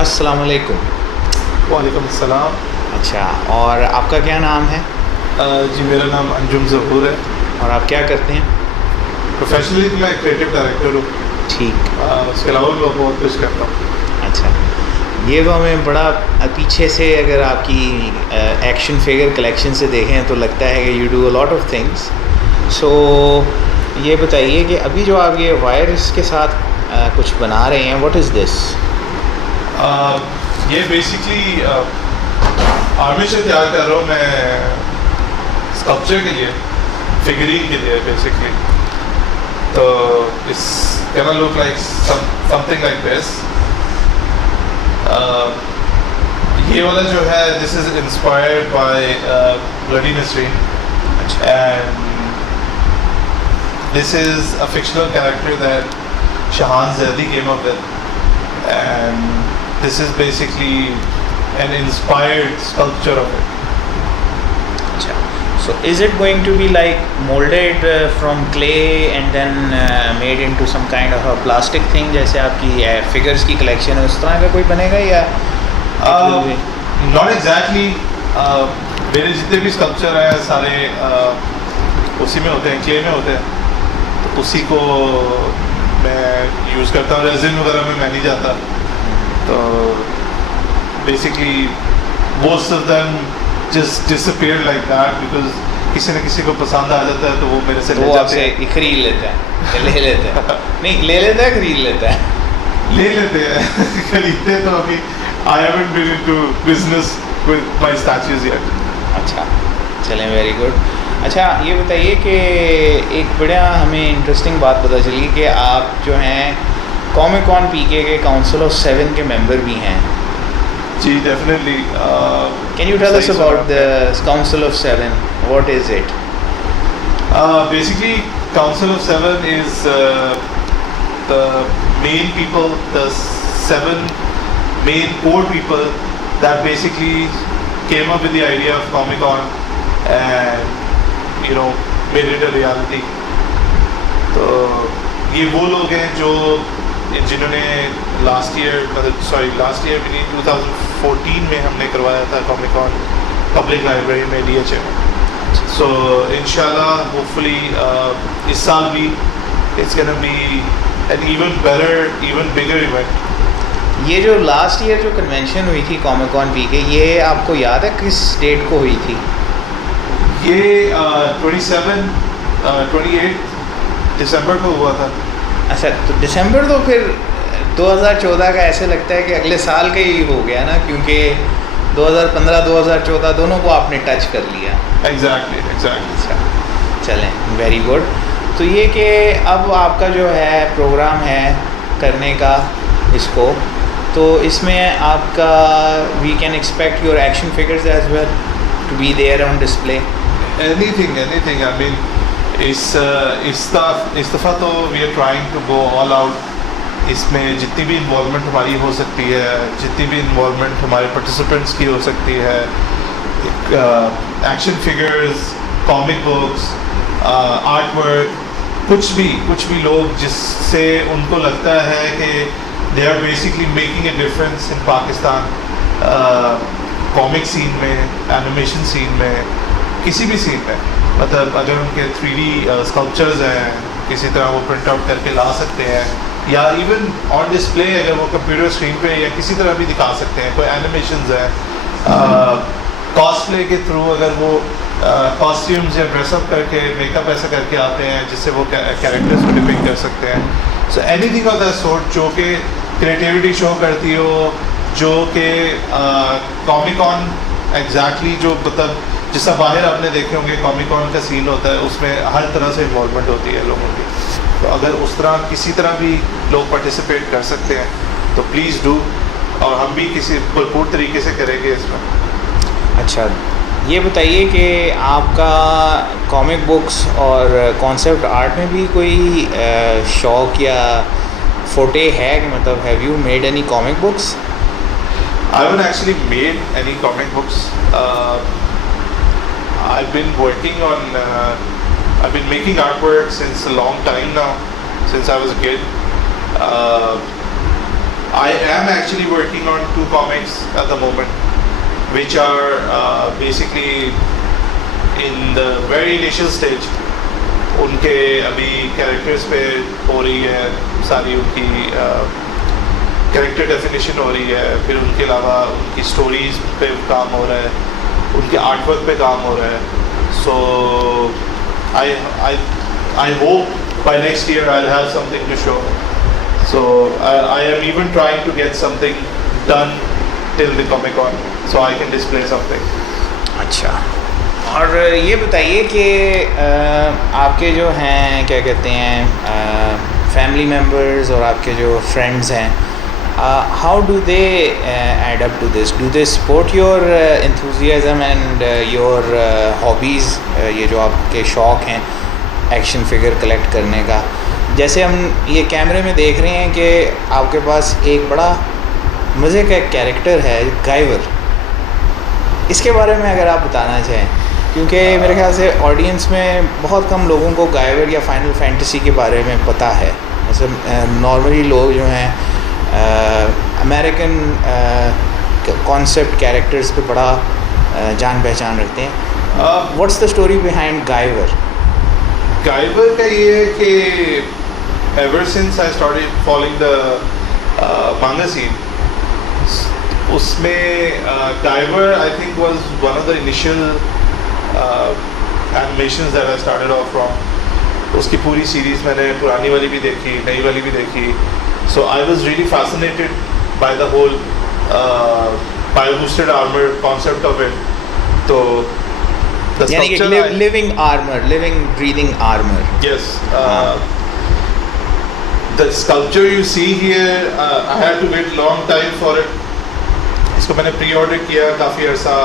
अस्सलाम वालेकुम। वालेकुम सलाम। अच्छा, और आपका क्या नाम है? जी मेरा नाम अंजुम ज़हूर है। और आप क्या करते हैं? प्रोफेशनली तो मैं क्रिएटिव डायरेक्टर हूँ। ठीक। उसके अलावा भी मैं बहुत कुछ करता हूँ। अच्छा, ये तो हमें बड़ा पीछे से अगर आपकी एक्शन फिगर कलेक्शन से देखें तो लगता है कि you do a lot of things. So ये बताइए कि अभी जो आप ये वायर्स के साथ कुछ बना रहे हैं, व्हाट इज़ दिस? ये बेसिकली आर्मेचर तैयार कर रहा हूँ मैं स्कल्पचर के लिए, फिगरिंग के लिए बेसिकली। तो इस can look like something like this. ये वाला जो है this is inspired by bloody Nasreen and this is a fictional character that Shahan Zaidi came up with, and this is basically an inspired sculpture of it. अच्छा, so is it going to be like molded from clay and then made into some kind of a plastic thing, जैसे आपकी figures की collection है उस तरह का कोई बनेगा या Not exactly. मेरे जितने भी स्कल्पचर हैं सारे उसी में होते हैं, क्ले में होते हैं, तो उसी को मैं यूज़ करता हूँ। रेजिन वगैरह में मैं नहीं जाता, तो basically most of them just disappear like that because किसी न किसी को पसंद आ जाता है तो वो मेरे से ले जाते हैं। खरीद लेता है, ले लेते हैं नहीं ले लेता है, खरीद लेता है। ले लेते हैं खरीदते तो अभी I haven't been into business with my statues yet. अच्छा, चलें, वेरी गुड। अच्छा, ये बताइए कि एक बड़ा हमें इंटरेस्टिंग बात पता चली कि आप जो हैं कॉमिक-कॉन पीके के काउंसिल ऑफ 7 के मेंबर भी हैं। जी definitely. Can you tell us about the council of 7? What is it? Basically Council of 7 is the main people, the 7 main core people that basically came up with the idea of Comic-Con and made it a reality. तो ये वो लोग हैं जो जिन्होंने last year भी नहीं, 2014 में हमने करवाया था Comic-Con पब्लिक लाइब्रेरी में DHM। सो इंशाल्लाह होपफुली इस साल भी it's gonna be an even better, even bigger event. ये जो लास्ट ईयर जो कन्वेंशन हुई थी कॉमिक-कॉन पीके, ये आपको याद है किस डेट को हुई थी? ये 28 दिसंबर को हुआ था। अच्छा, तो दिसंबर तो फिर 2014 का ऐसे लगता है कि अगले साल का ही हो गया ना, क्योंकि 2015 2014 दोनों को आपने टच कर लिया। एग्जैक्टली। अच्छा, चलें, वेरी गुड। तो ये कि अब आपका जो है प्रोग्राम है करने का इसको, तो इसमें आपका we can expect your action figures as well to be there on display? Anything I mean इस दफ़ा तो we are trying to go all out. इसमें जितनी भी इन्वॉल्वमेंट हमारी हो सकती है, जितनी भी इन्वॉल्वमेंट हमारे पार्टिसिपेंट्स की हो सकती है, action figures, comic books, art work, कुछ भी लोग जिससे उनको लगता है कि they are basically making a difference in Pakistan, comic scene में, एनिमेशन सीन में, किसी भी सीन में। मतलब अगर उनके 3D स्कल्पचर्स हैं, किसी तरह वो प्रिंट आउट करके ला सकते हैं, या इवन ऑन डिस्प्ले अगर वो कंप्यूटर स्क्रीन पे या किसी तरह भी दिखा सकते हैं। कोई एनिमेशंस है, कॉस्प्ले के थ्रू अगर वो कॉस्ट्यूम्स या ड्रेसअप करके मेकअप ऐसा करके आते हैं जिससे वो कैरेक्टर्स को डिपिक्ट कर सकते हैं। So anything of that sort जो कि क्रिएटिविटी शो करती हो, जो कि कॉमिक-कॉन एग्जैक्टली जो मतलब जिसका बाहर आपने देखे होंगे कॉमिक-कॉन का सीन होता है, उसमें हर तरह से इन्वॉल्वमेंट होती है लोगों की। तो अगर उस तरह किसी तरह भी लोग पार्टिसिपेट कर सकते हैं तो प्लीज़ डू, और हम भी किसी भरपूर तरीके से करेंगे इसमें। अच्छा, ये बताइए कि आपका कॉमिक बुक्स और कॉन्सेप्ट आर्ट में भी कोई शौक़ या फोटे है कि मतलब have you made any comic books? I haven't actually made any comic books. I've been working on, I've been making artwork since a long time now, since I was a kid. I am actually working on 2 comics at the moment, which are basically in the very initial stage. उनके अभी characters पे हो रही है सारी उनकी character definition हो रही है, फिर उनके अलावा उनकी स्टोरीज पे काम हो रहा है, उनके आर्टवर्क पे काम हो रहा है. सो I hope by next year I'll have something to show. So I am even trying to get something done till the Comic Con so I can display something. अच्छा, और ये बताइए कि आपके जो हैं क्या कहते हैं फैमिली मेम्बर्स और आपके जो फ्रेंड्स हैं, how do they add up to this? Do they support your enthusiasm and your hobbies, ये जो आपके शौक़ हैं एक्शन फिगर कलेक्ट करने का? जैसे हम ये कैमरे में देख रहे हैं कि आपके पास एक बड़ा मज़े का एक कैरेक्टर है गाइवर. इसके बारे में अगर आप बताना चाहें, क्योंकि मेरे ख्याल से ऑडियंस में बहुत कम लोगों को गाइवर या फाइनल फैंटेसी के बारे में पता है. जैसे नॉर्मली लोग जो हैं अमेरिकन कॉन्सेप्ट कैरेक्टर्स पे बड़ा जान पहचान रखते हैं. What's the story behind Guyver? Guyver का ये है कि ever since I started following the manga scene, उसमें Guyver I think was one of the initial animations that I started off from. उसकी पूरी सीरीज़ मैंने पुरानी वाली भी देखी, नई वाली भी देखी. So I was really fascinated by the whole bio boosted armour concept of it. तो यानी कि living armour, living breathing armour. Yes. The sculpture you see here, I had to wait long time for it. इसको मैंने pre-order किया काफ़ी अर्सा,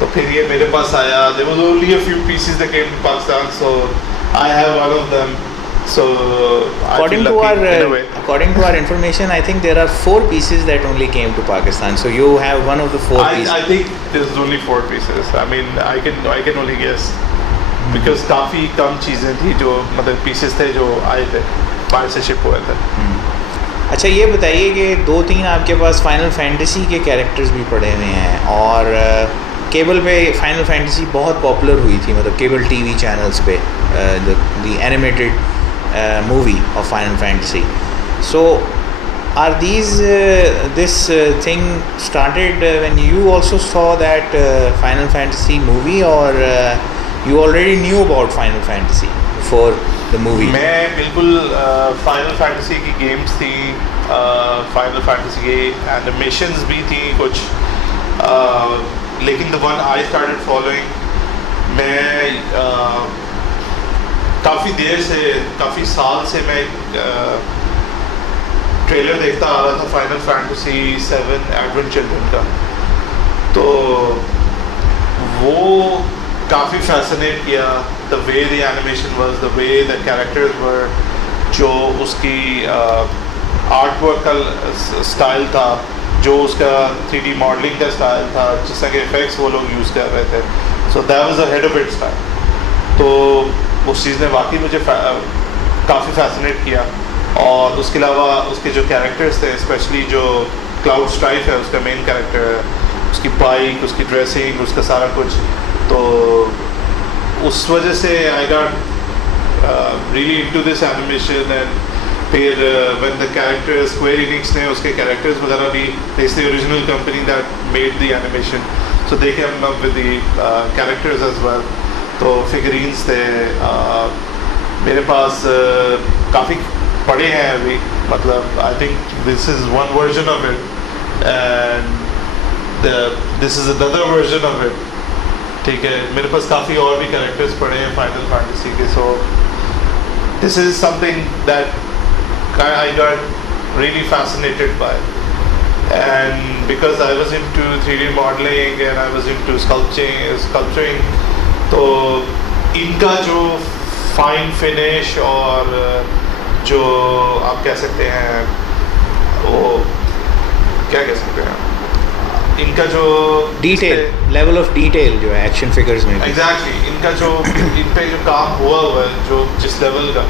तो फिर ये मेरे पास आया. There was only a few pieces that came to Pakistan, so I have one of them. So according to our information, I think there are 4 pieces that only came to Pakistan. So you have one of the 4 pieces. I think there's only 4 pieces. I mean, I can only guess because काफ़ी कम चीज़ें थी जो मतलब pieces थे जो आए थे बाहर से शिप हुए थे. अच्छा, ये बताइए कि 2-3 आपके पास फाइनल फैंटेसी के कैरेक्टर्स भी पड़े हुए हैं, और केबल पे फाइनल फैंटेसी बहुत पॉपुलर हुई थी, मतलब केबल टीवी चैनल्स पे the animated movie of Final Fantasy. So are this thing started when you also saw that Final Fantasy movie, or you already knew about Final Fantasy before the movie? मैं बिल्कुल Final Fantasy की games थी, Final Fantasy के animations भी थी कुछ, लेकिन the one I started following, मैं काफ़ी देर से, काफ़ी साल से मैं ट्रेलर देखता आ रहा था फाइनल फैंटेसी 7 एडवेंट चिल्ड्रन का. तो वो काफ़ी फैसिनेट किया. The way the animation was, the way the characters were, जो उसकी आर्ट वर्क का स्टाइल था, जो उसका 3D मॉडलिंग का स्टाइल था, जिस तरह के इफेक्ट्स वो लोग यूज़ कर रहे थे. So that was ahead of its time. तो उस चीज़ ने वाकई मुझे काफ़ी फैसिनेट किया. और उसके अलावा उसके जो कैरेक्टर्स थे, स्पेशली जो क्लाउड स्ट्राइफ है उसका मेन कैरेक्टर, उसकी बाइक, उसकी ड्रेसिंग, उसका सारा कुछ, तो उस वजह से I got really into this animation. And फिर when the character Square Enix ने उसके कैरेक्टर्स वगैरह भी, it's the original company that made the animation, so they came up with the characters as well. तो फिगरीन्स थे मेरे पास, काफ़ी पड़े हैं अभी. मतलब I think this is one version of it and this is another version of it. ठीक है, मेरे पास काफ़ी और भी कैरेक्टर्स पड़े हैं फाइनल फैंटेसी के. So this is something that I got really fascinated bye. And because I was into 3D modelling and I was into sculpturing, तो इनका जो फाइन फिनिश और जो आप कह सकते हैं, वो क्या कह सकते हैं, इनका जो डिटेल, लेवल ऑफ डिटेल जो है एक्शन फिगर्स में, एग्जैक्टली इनका जो इन पे जो काम हुआ हुआ है, जो जिस लेवल का,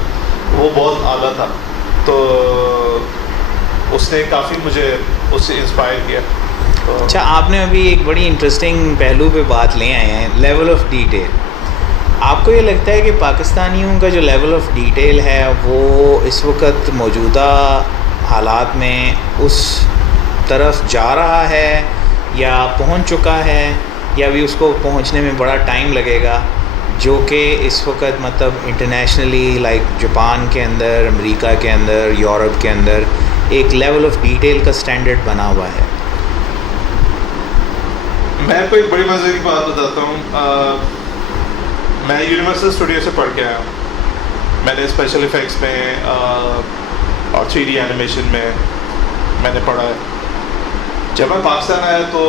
वो बहुत आला था. तो उसने काफ़ी मुझे उससे इंस्पायर किया। तो अच्छा, आपने अभी एक बड़ी इंटरेस्टिंग पहलू पे बात ले आए हैं, लेवल ऑफ डिटेल। आपको ये लगता है कि पाकिस्तानियों का जो लेवल ऑफ डिटेल है वो इस वक्त मौजूदा हालात में उस तरफ जा रहा है या पहुंच चुका है, या भी उसको पहुंचने में बड़ा टाइम लगेगा, जो कि इस वक्त मतलब इंटरनेशनली लाइक जापान के अंदर, अमेरिका के अंदर, यूरोप के अंदर एक लेवल ऑफ डिटेल का स्टैंडर्ड बना हुआ है? मैं आपको एक बड़ी मज़े की बात बताता हूँ। मैं यूनिवर्सल स्टूडियो से पढ़ के आया हूँ। मैंने स्पेशल इफ़ेक्ट्स में और 3D एनिमेशन में मैंने पढ़ा है। जब मैं पाकिस्तान आया तो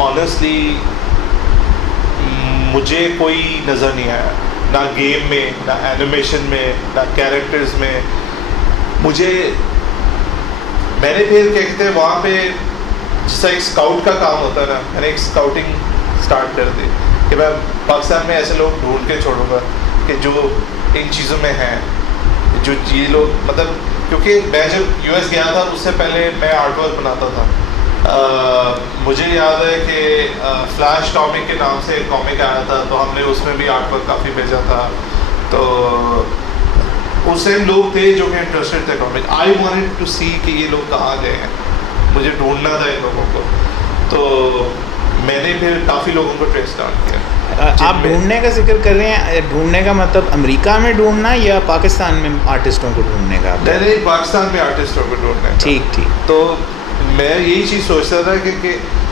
ऑनेस्टली मुझे कोई नज़र नहीं आया, ना गेम में, ना एनिमेशन में, ना कैरेक्टर्स में। मैंने फिर क्या कहते हैं वहाँ पे जैसा एक स्काउट का काम होता है ना, मैंने एक स्काउटिंग स्टार्ट कर दी कि मैं पाकिस्तान में ऐसे लोग ढूंढ के छोड़ूंगा कि जो इन चीज़ों में हैं, जो ये लोग मतलब, क्योंकि मैं जब यूएस गया था उससे पहले मैं आर्ट वर्क बनाता था। मुझे याद है कि फ्लैश कॉमिक के नाम से एक कॉमिक आया था, तो हमने उसमें भी आर्ट वर्क काफ़ी भेजा था। तो उस टाइम लोग थे जो कि इंटरेस्टेड थे कॉमिक। आई वांटेड टू सी कि ये लोग कहाँ गए हैं, मुझे ढूंढना था इन लोगों को। तो मैंने फिर काफ़ी लोगों को ट्रेस स्टार्ट किया। आप ढूंढने का जिक्र कर रहे हैं, ढूंढने का मतलब अमेरिका में ढूंढना या पाकिस्तान में आर्टिस्टों को ढूंढने का? नहीं, पाकिस्तान में आर्टिस्टों को ढूंढने का। ठीक ठीक। तो मैं यही चीज़ सोचता था कि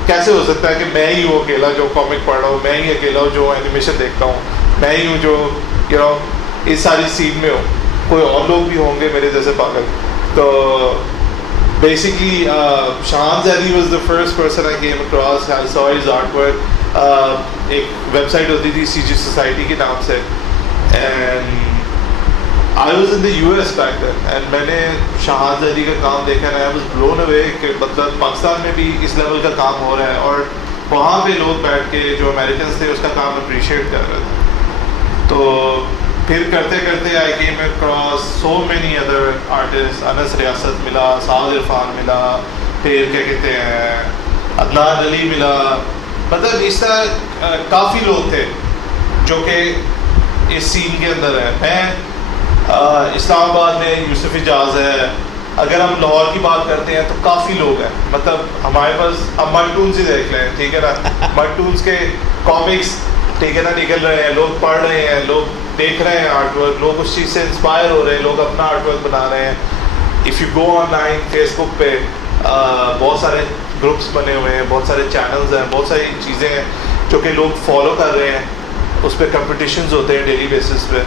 कैसे हो सकता है कि मैं ही वो अकेला जो कॉमिक पढ़ रहा हूँ, मैं ही अकेला हूँ जो एनिमेशन देखता हूँ, मैं ही हूँ जो इस सारी सीन में हूँ, कोई और लोग भी होंगे मेरे जैसे पागल। तो basically Shahan Zaidi was the first person I came across. I saw his artwork. एक वेबसाइट होती थी CG Society के नाम से, and I was in the US back then, and मैंने शाहान ज़ैदी का काम देखा and I was blown away कि मतलब पाकिस्तान में भी इस लेवल का काम हो रहा है, और वहाँ पे लोग बैठ के जो अमेरिकन्स थे उसका काम अप्रिशिएट कर रहे थे। तो फिर करते करते I came across so many other artist. Anas Riasat मिला, साद इरफान मिला, फिर क्या कहते हैं अदनान अली मिला, मतलब इस तरह काफ़ी लोग थे जो कि इस सीन के अंदर है। मैं इस्लामाबाद में यूसुफ इजाज़ है, अगर हम लाहौर की बात करते हैं तो काफ़ी लोग हैं। मतलब हमारे पास अब मर्टून्स ही देख लें, ठीक है ना, मर्टून्स के कॉमिक्स, ठीक है ना, निकल रहे हैं, लोग पढ़ रहे हैं, लोग देख रहे हैं आर्टवर्क, लोग उस चीज़ से इंस्पायर हो रहे हैं, लोग अपना आर्टवर्क बना रहे हैं। If you go online Facebook पे बहुत सारे ग्रुप्स बने हुए हैं, बहुत सारे चैनल्स हैं, बहुत सारी चीज़ें हैं जो कि लोग फॉलो कर रहे हैं। उस पर कंपटिशन्स होते हैं डेली बेसिस पे,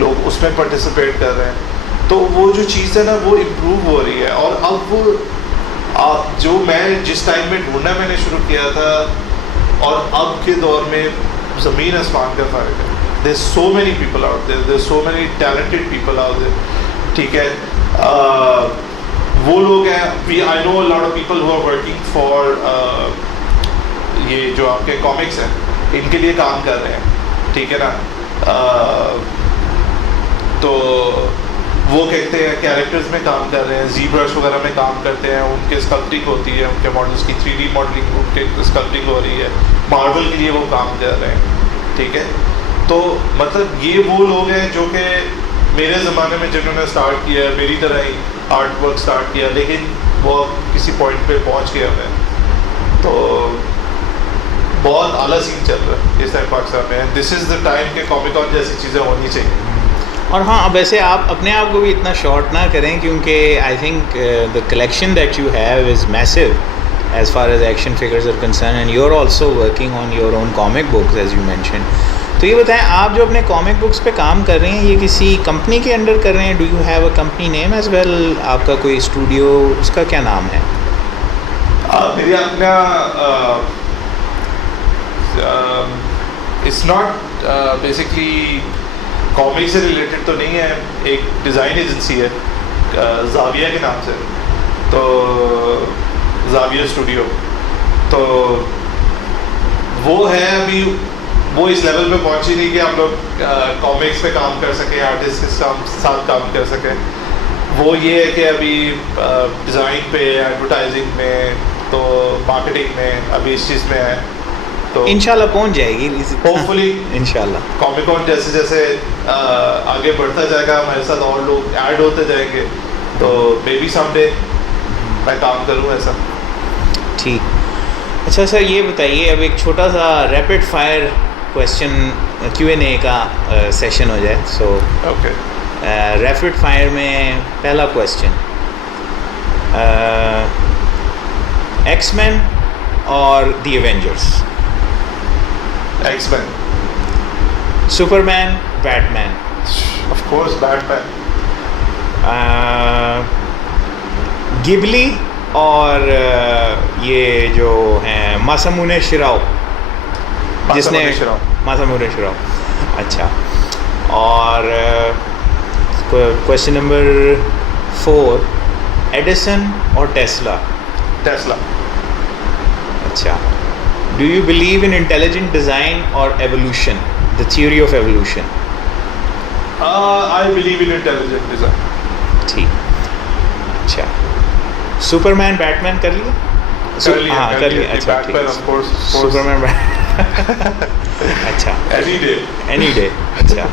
लोग उसमें पार्टिसिपेट कर रहे हैं। तो वो जो चीज़ है ना वो इम्प्रूव हो रही है। और अब वो जो मैं जिस टाइम में ढूंढना मैंने शुरू किया था और अब के दौर में ज़मीन आसमान का फ़र्क है। There's so many people out there, there's so many talented people out there, ठीक है। वो लोग हैं, I know a lot of people who are working for ये जो आपके कॉमिक्स हैं, इनके लिए काम कर रहे हैं, ठीक है ना। तो वो कहते हैं कैरेक्टर्स में काम कर रहे हैं, जी ब्रश वगैरह में काम करते हैं, उनके स्कल्पटिंग होती है, उनके मॉडल्स की 3D मॉडलिंग, उनके स्कल्पटिंग हो रही है, मार्वल के लिए वो काम कर रहे हैं, ठीक है। तो मतलब ये वो लोग हैं जो कि मेरे ज़माने में जिन्होंने स्टार्ट किया, मेरी तरह ही आर्ट वर्क स्टार्ट किया, लेकिन वो किसी पॉइंट पे पहुंच गया है। तो बहुत आला सीन चल रहा है इस टाइम पाकिस्तान में। दिस इज़ द टाइम के कॉमिक कॉन जैसी चीज़ें होनी चाहिए। और हाँ, अब वैसे आप अपने आप को भी इतना शॉर्ट ना करें, क्योंकि I think the collection that you have is massive as far as action figures are concerned, and you're also working on your own comic books as you mentioned. तो ये बताएं, आप जो अपने कॉमिक बुक्स पे काम कर रहे हैं, ये किसी कंपनी के अंडर कर रहे हैं? Do you have a company name as well? आपका कोई स्टूडियो, उसका क्या नाम है? मेरी अपना इट्स नॉट बेसिकली कॉमिक से रिलेटेड तो नहीं है, एक डिज़ाइन एजेंसी है जाविया के नाम से, तो जाविया स्टूडियो। तो वो है, अभी वो इस लेवल पे पहुंची नहीं कि हम लोग कॉमिक्स पे काम कर सकें, आर्टिस्ट के साथ काम कर सकें। वो ये है कि अभी डिज़ाइन पे, एडवर्टाइजिंग में, तो मार्केटिंग में अभी इस चीज़ में है, तो इंशाल्लाह पहुंच जाएगी होपफुली इंशाल्लाह। कॉमिक कॉन जैसे जैसे आगे बढ़ता जाएगा, हमारे साथ और लोग ऐड होते जाएंगे, तो मे बी समडे मैं काम करूँ ऐसा। ठीक। अच्छा सर, ये बताइए, अब एक छोटा सा रैपिड फायर क्वेश्चन Q&A का सेशन हो जाए। सो ओके, रैपिड फायर में पहला क्वेश्चन, एक्समैन और the Avengers? X-Men, Superman, Batman? Of course Batman. Ghibli और ये जो हैं मासामुने शिराओ, जिसने मासामुने शिराओ, अच्छा। और क्वेश्चन नंबर 4, एडिसन और टेस्ला? टेस्ला। अच्छा। Do you believe in intelligent design और evolution, the theory of evolution? I believe in intelligent design. ठीक, अच्छा। सुपरमैन, बैटमैन कर लिया? हाँ कर लिया, अच्छा ठीक है। ऑफ कोर्स, सुपरमैन अच्छा, एनी डे, अच्छा।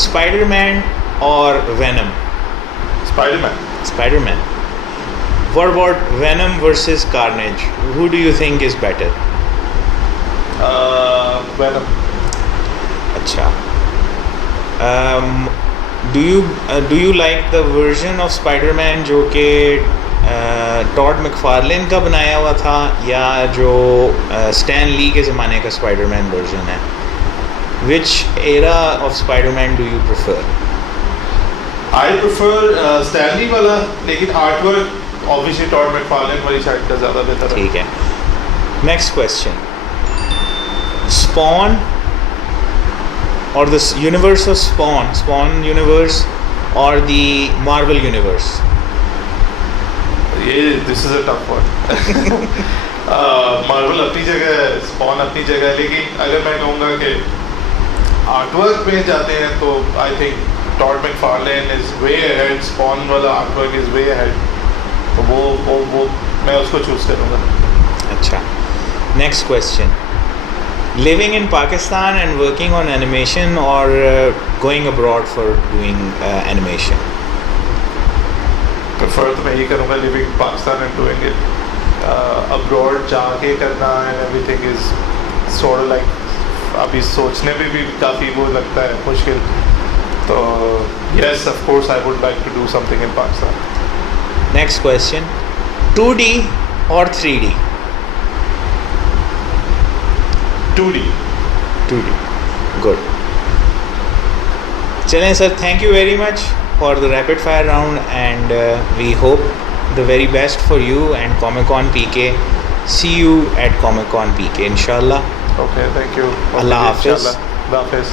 स्पाइडरमैन और venom? Spiderman. What about Venom versus Carnage? Who do you think is better? Venom. अच्छा। Do you like the version of Spider-Man जो कि टॉड मैकफार्लेन का बनाया हुआ था, या जो स्टैन ली के ज़माने का Spider-Man version है? Which era of Spider-Man do you prefer? I prefer Stanley वाला, लेकिन आर्टवर्क ऑब्वियसली टॉड मैकफार्लेन वाली साइड का ज़्यादा बेहतर है। ठीक है। नेक्स्ट क्वेश्चन, स्पॉन और the universe of spawn universe और द मार्वल यूनिवर्स? ये this is a tough one. Marvel अपनी जगह है, स्पॉन अपनी जगह है, लेकिन अगर मैं कहूँगा कि आर्टवर्क में जाते हैं तो I think Todd McFarlane is way ahead, Spawn वाला आर्टवर्क इज वे अहेड, तो वो मैं उसको चूज़ करूँगा। अच्छा। Next question, living in Pakistan and working on animation और going abroad for doing animation? Prefer तो मैं ये करूँगा living Pakistan and doing it abroad जाके करना, and everything is sort of like अभी सोचने में भी काफ़ी वो लगता है मुश्किल, तो yes of course I would like to do something in Pakistan. Next question, 2D और 3D? 2D। गुड। चलें sir, thank you very much for the rapid fire round, and we hope the very best for you and Comic-Con PK. See you at Comic-Con PK, inshallah. Okay, thank you. Allah Hafiz. Allah Hafiz.